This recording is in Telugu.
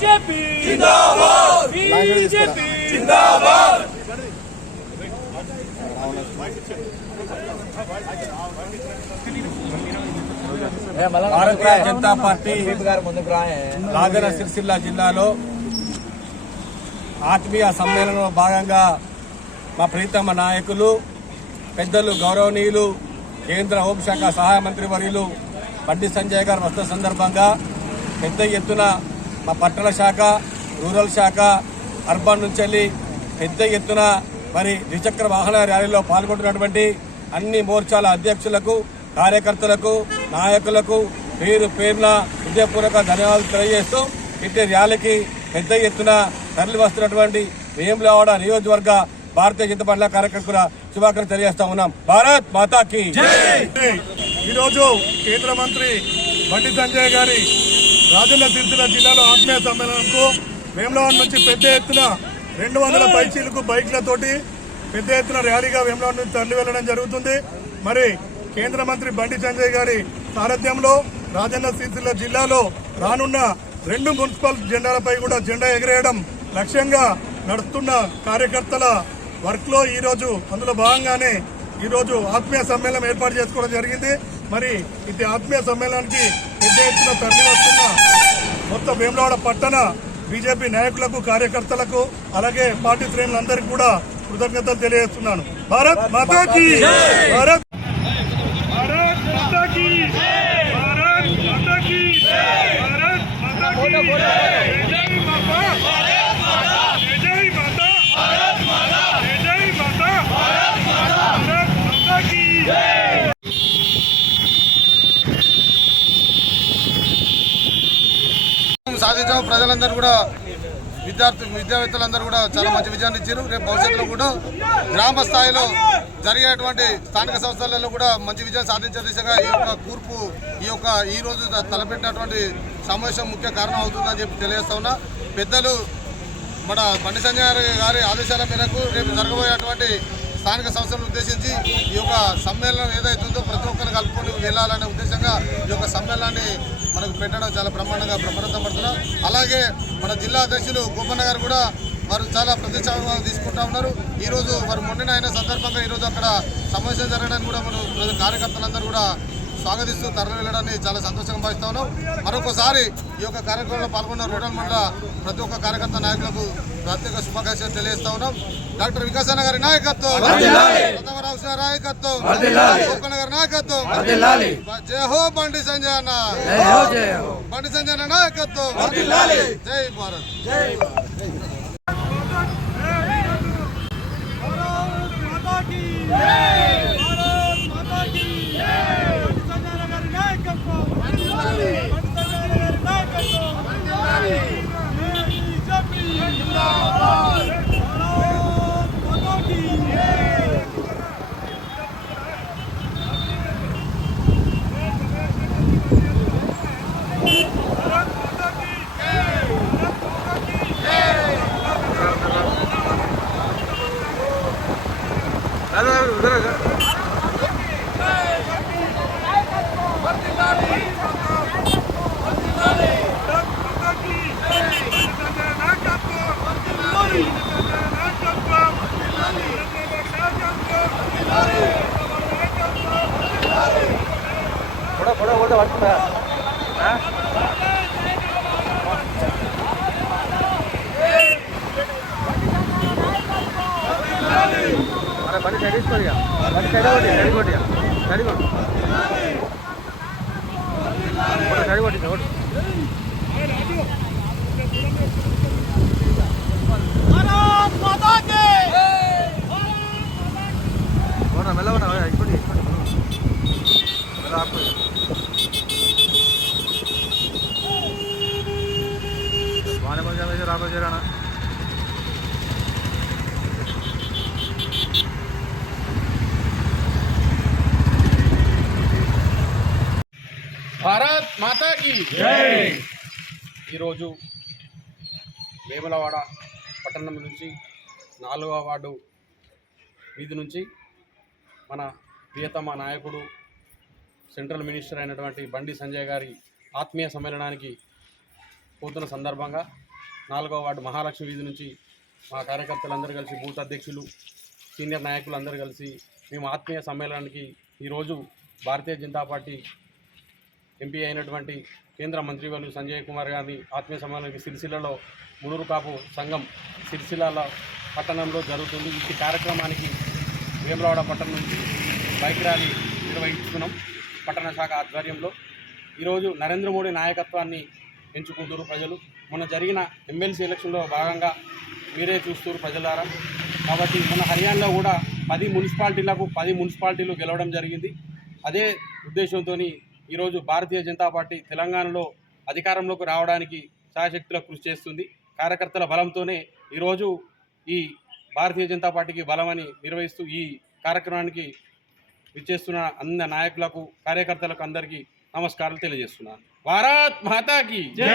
बीजेपी जिंदाबाद, बीजेपी जिंदाबाद। భారతీయ జనతా పార్టీ రాజన్న సిరిసిల్ల జిల్లాలో ఆత్మీయ సమ్మేళనంలో భాగంగా మా ప్రీతమ నాయకులు పెద్దలు గౌరవనీయులు కేంద్ర హోంశాఖ సహాయ మంత్రి వర్యులు బండి సంజయ్ గారు వస్తున్న సందర్భంగా పెద్ద ఎత్తున మా పట్టణ శాఖ, రూరల్ శాఖ, అర్బన్ నుంచి వెళ్ళి పెద్ద ఎత్తున మరి ద్విచక్ర వాహన ర్యాలీలో పాల్గొంటున్నటువంటి అన్ని మోర్చాల అధ్యక్షులకు, కార్యకర్తలకు, నాయకులకు పేరు పేరున హృదయపూర్వక ధన్యవాదాలు తెలియజేస్తూ ఇట్టి ర్యాలీకి పెద్ద ఎత్తున తరలి వస్తున్నటువంటి వేములవాడ నియోజకవర్గ భారతీయ జనతా పార్టీ కార్యకర్తల శుభాకాంక్షలు తెలియజేస్తా ఉన్నాం. భారత్ మాతాకి జై. ఈరోజు కేంద్ర మంత్రి బండి సంజయ్ గారి రాజన్న సిరిసిల్ల జిల్లాలో ఆత్మీయ సమ్మేళనంకు వేములవాడ నుంచి పెద్ద ఎత్తున 200 పైచీలకు బైక్లతోటి పెద్ద ఎత్తున ర్యాలీగా వేములవాడ నుంచి తరలి వెళ్లడం జరుగుతుంది. మరి కేంద్ర మంత్రి బండి సంజయ్ గారి సారథ్యంలో రాజన్న సిరిసిల్ల జిల్లాలో రానున్న 2 మున్సిపల్ జెండాలపై కూడా జెండా ఎగరేయడం లక్ష్యంగా నడుస్తున్న కార్యకర్తల వర్క్ లో ఈరోజు అందులో భాగంగానే ఈరోజు ఆత్మీయ సమ్మేళనం ఏర్పాటు చేసుకోవడం జరిగింది. మరి ఇది ఆత్మీయ సమ్మేళనానికి పెద్ద ఎత్తున తరలి వస్తున్న మొత్తం వేములవాడ పట్టణ బీజేపీ నాయకులకు, కార్యకర్తలకు, అలాగే పార్టీ శ్రేణులందరికీ కూడా కృతజ్ఞతలు తెలియజేస్తున్నాను. భారత్ మాతాకి భారత్ భారత్ మాతాకి భారత్ మాతాకి భారత్ మాతాకి జై మాతా, జై మాతా, జై మాతా, భారత్ మాతాకి సాధించాము. ప్రజలందరూ కూడా విద్యావేత్తలందరూ కూడా చాలా మంచి విజయాన్ని ఇచ్చారు. రేపు భవిష్యత్తులో కూడా గ్రామ స్థాయిలో జరిగేటువంటి స్థానిక సంస్థలలో కూడా మంచి విజయం సాధించే దిశగా ఈ రోజు తలపెట్టినటువంటి సమావేశం ముఖ్య కారణం అవుతుందని చెప్పి తెలియజేస్తా ఉన్నా. పెద్దలు మన బండి సంజయ్ గారి ఆదేశాల మేరకు రేపు జరగబోయేటువంటి స్థానిక సంస్థలను ఉద్దేశించి ఈ యొక్క సమ్మేళనం ఏదైతుందో ప్రతి ఒక్కరిని కలుపుకొని వెళ్ళాలనే ఉద్దేశంగా ఈ యొక్క సమ్మేళనాన్ని మనకు పెట్టడం చాలా బ్రహ్మాండంగా పడుతున్నాం. అలాగే మన జిల్లా అధ్యక్షులు గోపన్న గారు కూడా వారు చాలా ప్రతిష్టాత్మకంగా తీసుకుంటా ఉన్నారు. ఈరోజు వారు మొన్న అయిన సందర్భంగా ఈరోజు అక్కడ సమావేశం జరగడానికి కూడా మనం కార్యకర్తలందరూ కూడా స్వాగతిస్తూ తరలి వెళ్ళడాన్ని చాలా సంతోషంగా భావిస్తా ఉన్నాం. మరొకసారి ఈ యొక్క కార్యక్రమంలో పాల్గొన్న రూరల్ మండల ప్రతి ఒక్క కార్యకర్త నాయకులకు ప్రత్యేక శుభాకాంక్షలు తెలియజేస్తా ఉన్నాం. డాక్టర్ వికాసన్న గారి నాయకత్వం, ప్రథమరావు నాయకత్వం, గోపన్న గారి నాయకత్వం, జై హో బండి సంజయ్ అన్న, బండి సంజయ్ అన్న నాయకత్వం, జై భారత్. భారత్ మాతాకి జై. ఈరోజు వేములవాడ పట్టణం నుంచి 4వ వార్డు వీధి నుంచి మన ప్రియతమ నాయకుడు సెంట్రల్ మినిస్టర్ అయినటువంటి బండి సంజయ్ గారి ఆత్మీయ సమ్మేళనానికి పోతున్న సందర్భంగా 4వ వార్డు మహాలక్ష్మి వీధి నుంచి మా కార్యకర్తలందరూ కలిసి బూత్ అధ్యక్షులు సీనియర్ నాయకులు అందరూ కలిసి మేము ఆత్మీయ సమ్మేళనానికి ఈరోజు భారతీయ జనతా పార్టీ ఎంపీ అయినటువంటి కేంద్ర మంత్రివర్యులు సంజయ్ కుమార్ గారిని ఆత్మీయ సమ్మేళనానికి సిరిసిల్లలో మునూరు కాపు సంఘం సిరిసిల్ల పట్టణంలో జరుగుతుంది. ఈ కార్యక్రమానికి వేములవాడ పట్టణం నుంచి బైక్ ర్యాలీ నిర్వహించుకున్నాం పట్టణ శాఖ ఆధ్వర్యంలో. ఈరోజు నరేంద్ర మోడీ నాయకత్వాన్ని ఎంచుకుంటారు ప్రజలు. మొన్న జరిగిన ఎమ్మెల్సీ ఎలక్షన్లో భాగంగా మీరే చూస్తారు ప్రజలారా. కాబట్టి మన హర్యానాలో కూడా 10 మున్సిపాలిటీలకు 10 మున్సిపాలిటీలు గెలవడం జరిగింది. అదే ఉద్దేశంతో ఈరోజు భారతీయ జనతా పార్టీ తెలంగాణలో అధికారంలోకి రావడానికి శాయశక్తుల కృషి చేస్తుంది. కార్యకర్తల బలంతోనే ఈరోజు ఈ భారతీయ జనతా పార్టీకి బలమని నిర్వహిస్తూ ఈ కార్యక్రమానికి విచ్చేస్తున్న అన్ని నాయకులకు కార్యకర్తలకు అందరికీ నమస్కారాలు తెలియజేస్తున్నాను. భారత్ మాతాకి జై.